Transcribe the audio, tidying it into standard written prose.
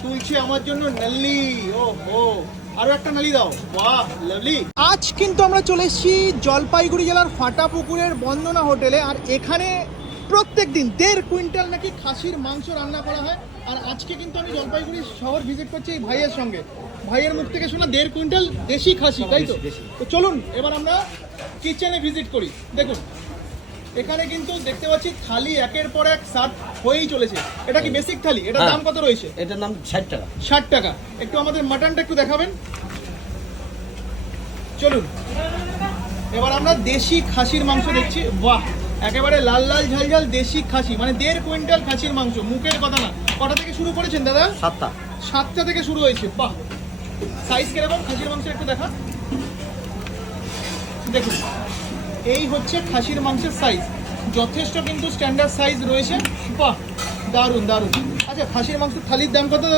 তুলছি আমার জন্য নাল্লি। ও ও আরো একটা নালি দাও, বাহ লাভলি। আজ কিন্তু আমরা চলে এসেছি জলপাইগুড়ি জেলার ফাটাপুকুরের বন্দনা হোটেলে। আর এখানে প্রত্যেক দিন 1.5 কুইন্টাল নাকি খাসির মাংস রান্না করা হয়। আর আজকে কিন্তু আমি জলপাইগুড়ি শহর ভিজিট করছি এই ভাইয়ের সঙ্গে। ভাইয়ের মুখ থেকে শোনা 1.5 কুইন্টাল দেশি খাসি, তাই তো? তো চলুন এবার আমরা কিচেনে ভিজিট করি। দেখুন এখানে কিন্তু দেখতে পাচ্ছি থালি একের পর এক সার্ভ হয়েই চলেছে। এটা কি বেসিক থালি? এটার দাম কত রয়েছে? এটার নাম 60 টাকা। 60 টাকা। একটু আমাদের মাটনটা একটু দেখাবেন। চলুন এবার আমরা দেশি খাসির মাংস দেখছি। বাহ, একেবারে লাল লাল ঝাল ঝাল দেশি খাসি, মানে 1.5 কুইন্টাল খাসির মাংস। মুখের কথা না। কটা থেকে শুরু করেছেন দাদা? 7টা। 7টা থেকে শুরু হয়েছে। বাহ, সাইজ কিরকম খাসির মাংস একটু দেখা। দেখুন এই হচ্ছে খাসির মাংসের সাইজ, যথেষ্ট কিন্তু স্ট্যান্ডার্ড সাইজ রয়েছে। বাহ, দারুণ দারুণ। আচ্ছা, খাসির মাংস থালির দাম কত?